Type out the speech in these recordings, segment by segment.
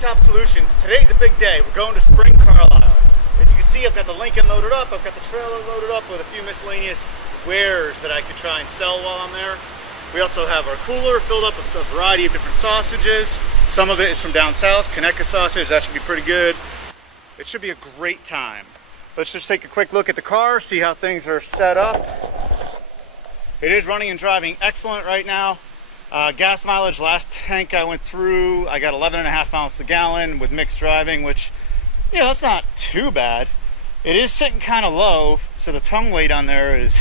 Top Solutions. Today's a big day. We're going to Spring Carlisle. As you can see, I've got the Lincoln loaded up. I've got the trailer loaded up with a few miscellaneous wares that I could try and sell while I'm there. We also have our cooler filled up with a variety of different sausages. Some of it is from down south, Conecuh sausage. That should be pretty good. It should be a great time. Let's just take a quick look at the car, see how things are set up. It is running and driving excellent right now. Gas mileage, last tank I went through, I got 11.5 miles to the gallon with mixed driving, which, yeah, that's not too bad. It is sitting kind of low, so the tongue weight on there is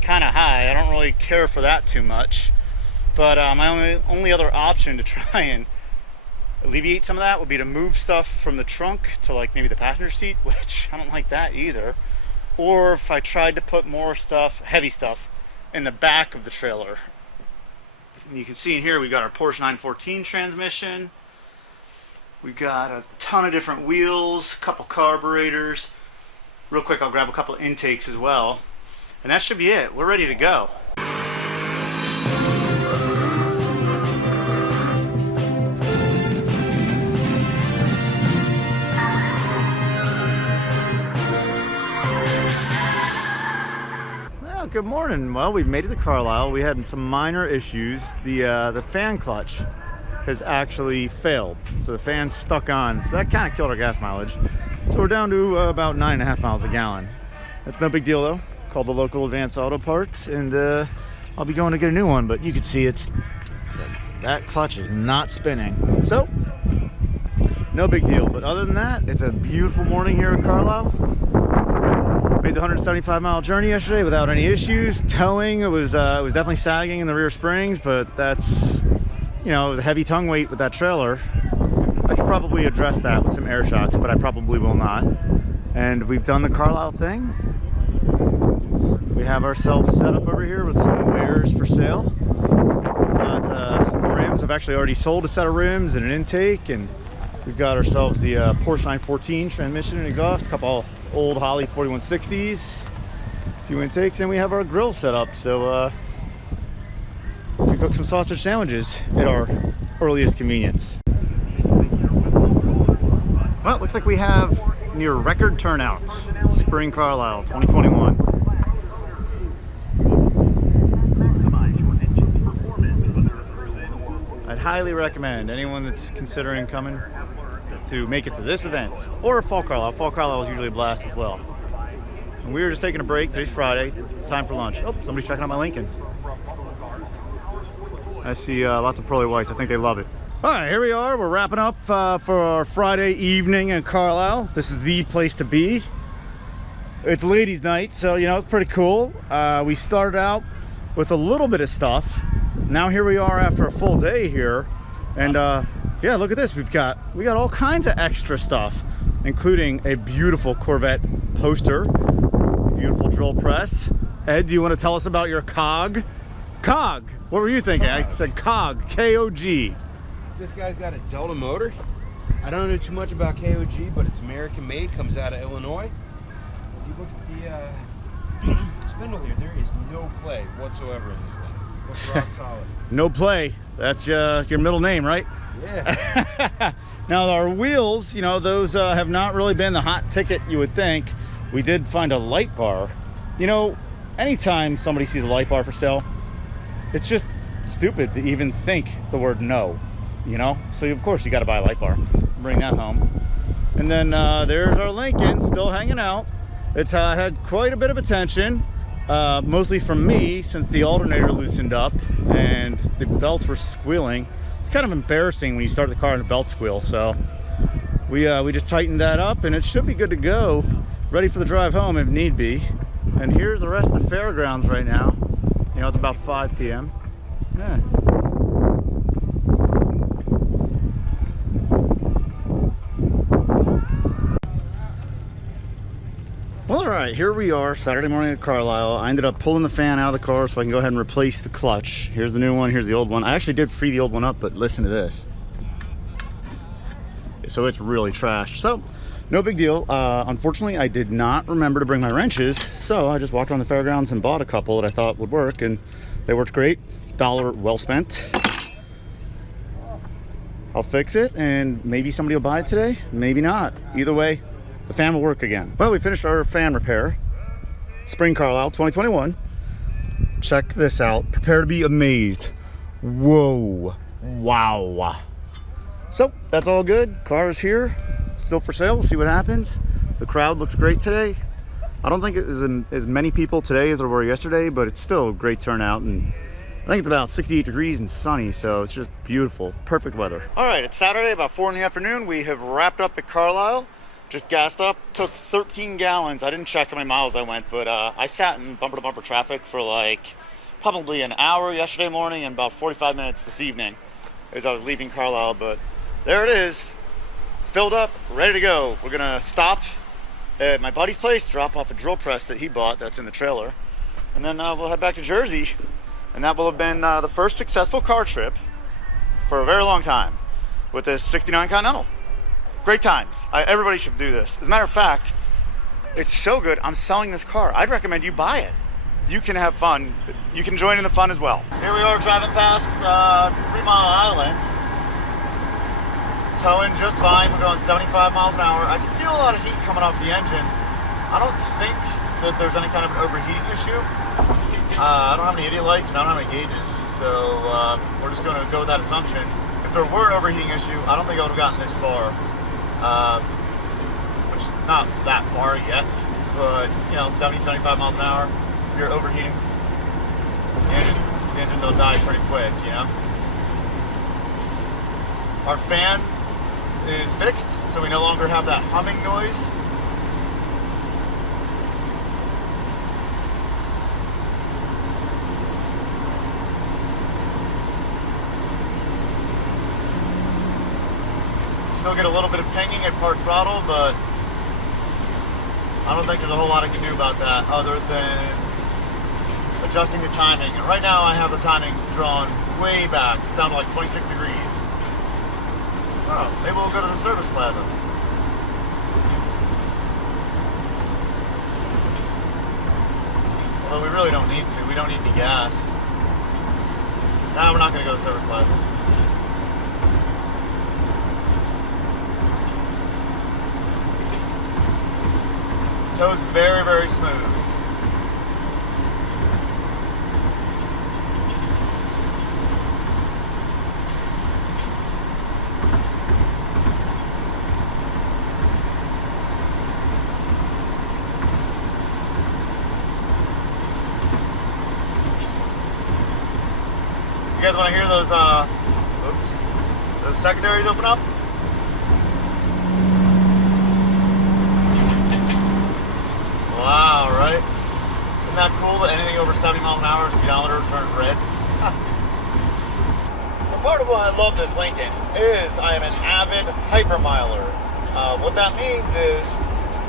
kind of high. I don't really care for that too much. But my only other option to try and alleviate some of that would be to move stuff from the trunk to like maybe the passenger seat, which I don't like that either. Or if I tried to put more stuff, heavy stuff, in the back of the trailer. And you can see in here we've got our Porsche 914 transmission. We've got a ton of different wheels, a couple carburetors. Real quick, I'll grab a couple of intakes as well. And that should be it. We're ready to go. Good morning. Well, we've made it to Carlisle. We had some minor issues. The fan clutch has actually failed, so the fan's stuck on, so that kind of killed our gas mileage. So we're down to about 9.5 miles a gallon. That's no big deal though. Called the local Advanced Auto Parts, and I'll be going to get a new one. But you can see that clutch is not spinning, so no big deal. But other than that, it's a beautiful morning here at Carlisle. Made the 175-mile journey yesterday without any issues. Towing, it was definitely sagging in the rear springs, but that's, you know, it was a heavy tongue weight with that trailer. I could probably address that with some air shocks, but I probably will not. And we've done the Carlisle thing. We have ourselves set up over here with some wares for sale. We've got some rims. I've actually already sold a set of rims and an intake, and we've got ourselves the Porsche 914 transmission and exhaust, a couple old Holly 4160s, a few intakes, and we have our grill set up, so we can cook some sausage sandwiches at our earliest convenience. Well, it looks like we have near record turnout. Spring Carlisle 2021. I'd highly recommend anyone that's considering coming to make it to this event, or Fall Carlisle. Fall Carlisle is usually a blast as well. And we were just taking a break. Today's Friday. It's time for lunch. Oh, somebody's checking out my Lincoln. I see lots of pearly whites. I think they love it. All right, here we are. We're wrapping up for our Friday evening in Carlisle. This is the place to be. It's ladies' night, so you know it's pretty cool. We started out with a little bit of stuff. Now here we are after a full day here, and yeah, look at this. We got all kinds of extra stuff, including a beautiful Corvette poster, beautiful drill press. Ed, do you want to tell us about your COG? COG. What were you thinking? I said COG. K-O-G. This guy's got a Delta motor. I don't know too much about KOG, but it's American made, comes out of Illinois. If you look at the spindle here, there is no play whatsoever in this thing. It's rock solid. No play. That's your middle name, right? Yeah. Now our wheels, you know, those have not really been the hot ticket you would think. We did find a light bar. You know, anytime somebody sees a light bar for sale, it's just stupid to even think the word no, you know? So of course you got to buy a light bar, bring that home. And then there's our Lincoln still hanging out. It's had quite a bit of attention. Mostly from me, since the alternator loosened up and the belts were squealing. It's kind of embarrassing when you start the car and the belts squeal, so we just tightened that up, and it should be good to go, ready for the drive home if need be. And here's the rest of the fairgrounds right now. You know, it's about 5 p.m. Yeah. Well, all right, here we are, Saturday morning at Carlisle. I ended up pulling the fan out of the car so I can go ahead and replace the clutch. Here's the new one, here's the old one. I actually did free the old one up, but listen to this. So it's really trashed. So, no big deal. Unfortunately, I did not remember to bring my wrenches, so I just walked around the fairgrounds and bought a couple that I thought would work, and they worked great. $1 well spent. I'll fix it, and maybe somebody will buy it today, maybe not. Either way, the fan will work again. Well, we finished our fan repair. Spring Carlisle 2021. Check this out. Prepare to be amazed. Whoa. Wow. So, that's all good. Car is here. Still for sale. We'll see what happens. The crowd looks great today. I don't think it is as many people today as there were yesterday, but it's still a great turnout, and I think it's about 68 degrees and sunny, so it's just beautiful. Perfect weather. All right, it's Saturday, about 4 in the afternoon. We have wrapped up at Carlisle. Just gassed up. Took 13 gallons. I didn't check how many miles I went, but I sat in bumper-to-bumper traffic for like probably an hour yesterday morning and about 45 minutes this evening as I was leaving Carlisle, but there it is. Filled up, ready to go. We're gonna stop at my buddy's place, drop off a drill press that he bought that's in the trailer, and then we'll head back to Jersey, and that will have been the first successful car trip for a very long time with this 69 Continental. Great times. Everybody should do this. As a matter of fact, it's so good, I'm selling this car. I'd recommend you buy it. You can have fun. You can join in the fun as well. Here we are driving past 3 Mile Island. Towing just fine. We're going 75 miles an hour. I can feel a lot of heat coming off the engine. I don't think that there's any kind of an overheating issue. I don't have any idiot lights and I don't have any gauges, so we're just going to go with that assumption. If there were an overheating issue, I don't think I would have gotten this far, which is not that far yet, but 70, 75 miles an hour. If you're overheating, the engine will die pretty quick, Our fan is fixed, so we no longer have that humming noise. Still get a little bit of pinging at part throttle, but I don't think there's a whole lot I can do about that other than adjusting the timing. And right now I have the timing drawn way back. It's down to like 26 degrees. Oh, maybe we'll go to the service plaza. Although we really don't need to. We don't need any gas. Nah, we're not going to go to the service plaza. Tow's very, very smooth. You guys want to hear those, those secondaries open up? Wow, right? Isn't that cool that anything over 70 miles an hour speedometer turns red? So part of why I love this Lincoln is I am an avid hypermiler. What that means is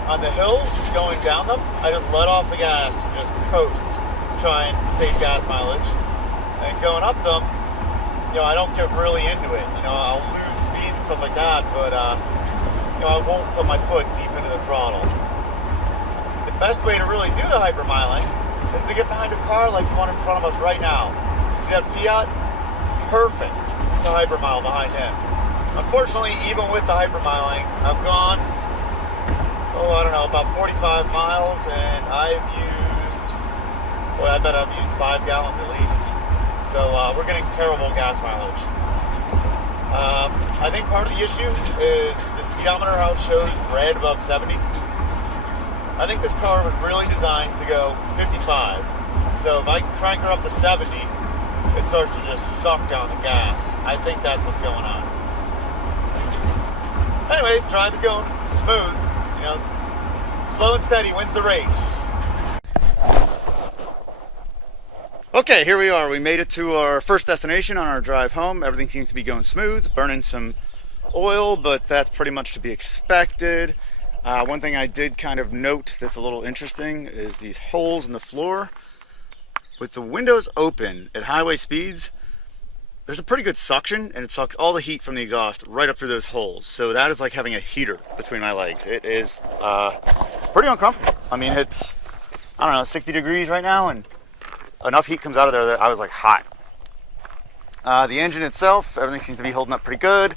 on the hills, going down them, I just let off the gas and just coast to try and save gas mileage. And going up them, I don't get really into it. I'll lose speed and stuff like that, but I won't put my foot deep into the throttle. The best way to really do the hypermiling is to get behind a car like the one in front of us right now. See that Fiat? Perfect to hypermile behind him. Unfortunately, even with the hypermiling, I've gone, about 45 miles, and I bet I've used 5 gallons at least. So we're getting terrible gas mileage. I think part of the issue is the speedometer, how it shows red above 70. I think this car was really designed to go 55. So if I crank her up to 70, it starts to just suck down the gas. I think that's what's going on. Anyways, drive's going smooth. Slow and steady wins the race. Okay, here we are. We made it to our first destination on our drive home. Everything seems to be going smooth, burning some oil, but that's pretty much to be expected. One thing I did kind of note that's a little interesting is these holes in the floor. With the windows open at highway speeds, there's a pretty good suction, and it sucks all the heat from the exhaust right up through those holes. So that is like having a heater between my legs. It is pretty uncomfortable. I mean, it's, 60 degrees right now, and enough heat comes out of there that I was like hot. The engine itself, everything seems to be holding up pretty good.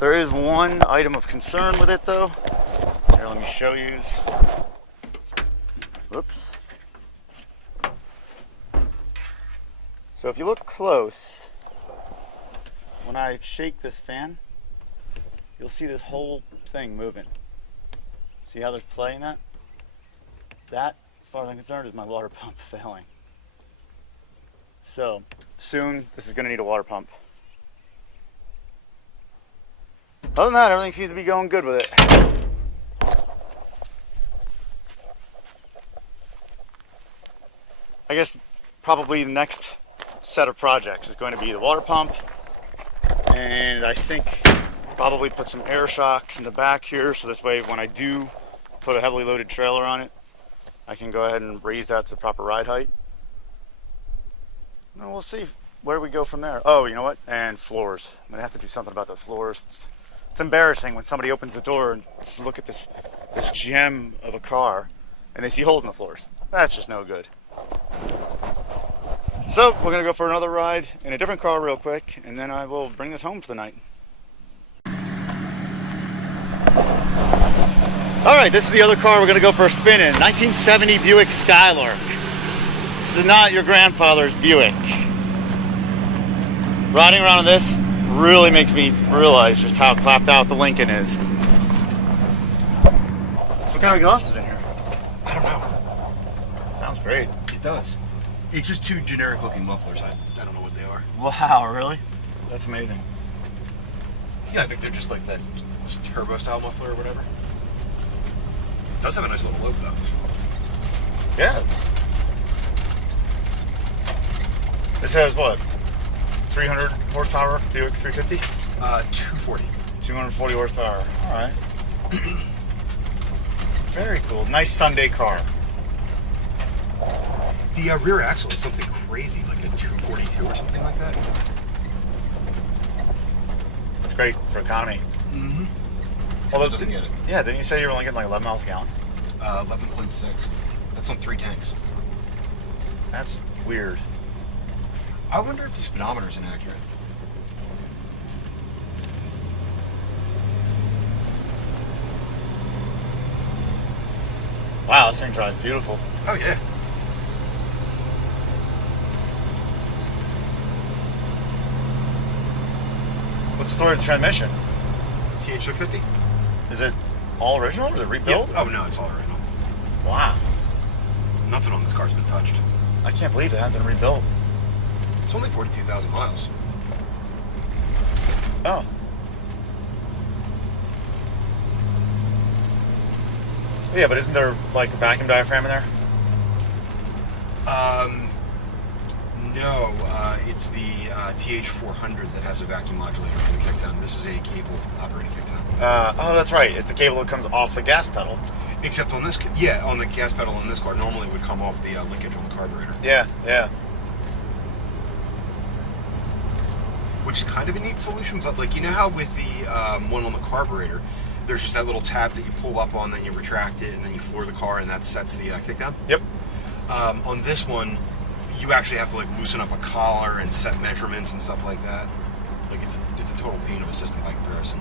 There is one item of concern with it though. Here, let me show you. Whoops. So if you look close, when I shake this fan, you'll see this whole thing moving. See how there's play in that? That, as far as I'm concerned, is my water pump failing. So, soon this is going to need a water pump. Other than that, everything seems to be going good with it. I guess probably the next set of projects is going to be the water pump, and I think probably put some air shocks in the back here, so this way when I do put a heavily loaded trailer on it, I can go ahead and raise that to the proper ride height. And we'll see where we go from there. Oh, you know what? And floors. I'm gonna have to do something about the floors. It's embarrassing when somebody opens the door and just look at this gem of a car and they see holes in the floors. That's just no good. So we're gonna go for another ride in a different car real quick, and then I will bring this home for the night. All right, this is the other car we're gonna go for a spin in. 1970 Buick Skylark. This is not your grandfather's Buick. Riding around in this really makes me realize just how clapped out the Lincoln is. So what kind of exhaust is in here? I don't know. Sounds great. It does. It's just two generic looking mufflers. I don't know what they are. Wow, really? That's amazing. Yeah, I think they're just like that turbo style muffler or whatever. It does have a nice little logo though. Yeah. This has what? 300 horsepower Buick 350? 240. 240 horsepower. All right. Very cool. Nice Sunday car. The rear axle is something crazy, like a 242 or something like that. That's great for economy. Mm-hmm. Although, doesn't get it. Yeah, didn't you say you were only getting like 11 miles a gallon? 11.6. That's on 3 tanks. That's weird. I wonder if the speedometer is inaccurate. Wow, this thing drives beautiful. Oh yeah. What's the story with the transmission? TH250? Is it all original or is it rebuilt? Yeah. Oh no, it's all original. Wow. Nothing on this car's been touched. I can't believe it hasn't been rebuilt. It's only 42,000 miles. Oh. Yeah, but isn't there like a vacuum diaphragm in there? No, it's the TH400 that has a vacuum modulator for the kickdown. This is a cable operating kickdown. Oh, that's right. It's a cable that comes off the gas pedal. Except on this, yeah, on the gas pedal on this car, normally it would come off the linkage on the carburetor. Yeah, yeah. Which is kind of a neat solution, but like, you know how with the one on the carburetor, there's just that little tab that you pull up on, then you retract it, and then you floor the car, and that sets the kickdown? Yep. On this one, you actually have to like loosen up a collar and set measurements and stuff like that. Like it's a total pain of a system by comparison.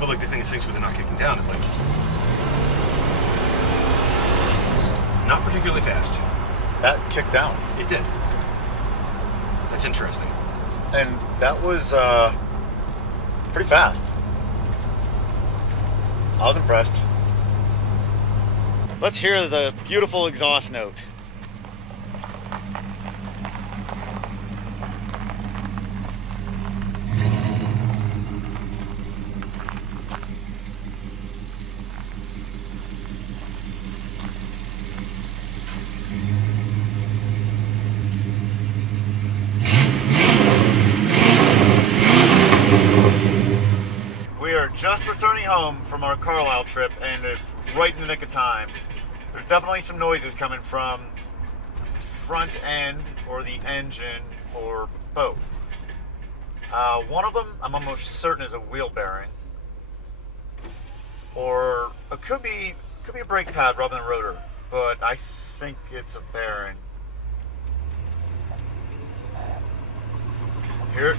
But like the thing with it not kicking down is like not particularly fast. That kicked down. It did. That's interesting. And that was pretty fast. I was impressed. Let's hear the beautiful exhaust note. Just returning home from our Carlisle trip, and it's right in the nick of time. There's definitely some noises coming from the front end or the engine or both. One of them I'm almost certain is a wheel bearing, or it could be a brake pad rubbing the rotor. but I think it's a bearing. Hear it?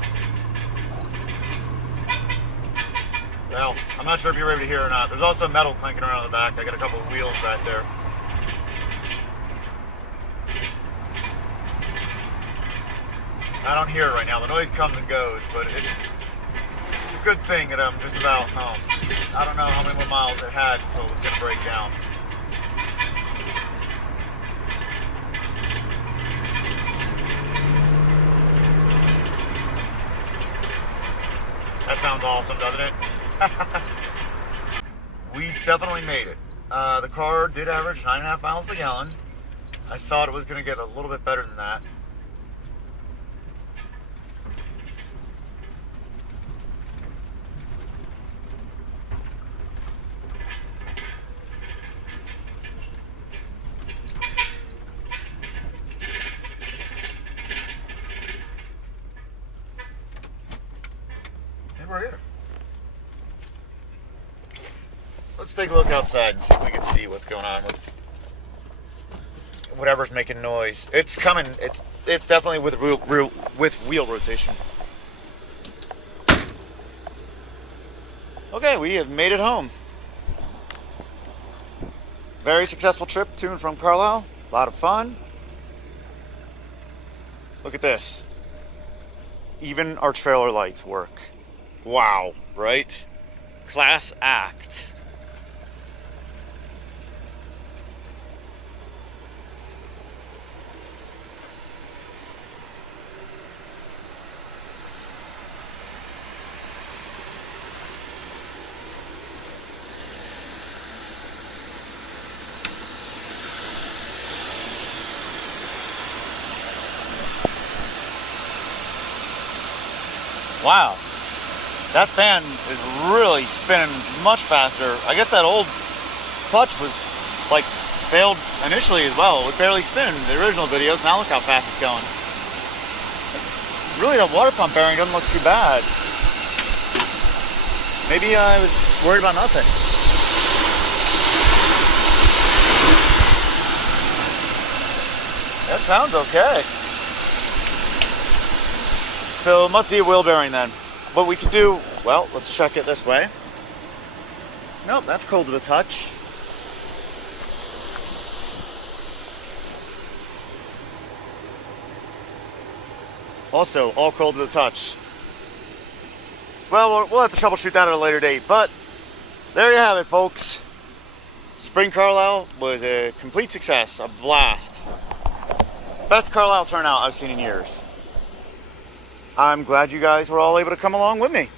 Well, I'm not sure if you're able to hear it or not. There's also metal clanking around the back. I got a couple of wheels back there. I don't hear it right now. The noise comes and goes, but it's a good thing that I'm just about home. I don't know how many more miles it had until it was going to break down. That sounds awesome, doesn't it? We definitely made it. The car did average 9.5 miles a gallon. I thought it was going to get a little bit better than that. And we're here. Let's take a look outside and see if we can see what's going on with whatever's making noise. It's coming. It's definitely with wheel rotation. Okay, we have made it home. Very successful trip to and from Carlisle. A lot of fun. Look at this. Even our trailer lights work. Wow, right? Class act. Wow, that fan is really spinning much faster. I guess that old clutch was like failed initially as well. It would barely spin in the original videos. Now look how fast it's going. Really, that water pump bearing doesn't look too bad. Maybe I was worried about nothing. That sounds okay. So it must be a wheel bearing then. What we could do, well, let's check it this way. Nope, that's cold to the touch. Also, all cold to the touch. Well, we'll have to troubleshoot that at a later date, but there you have it, folks. Spring Carlisle was a complete success, a blast. Best Carlisle turnout I've seen in years. I'm glad you guys were all able to come along with me.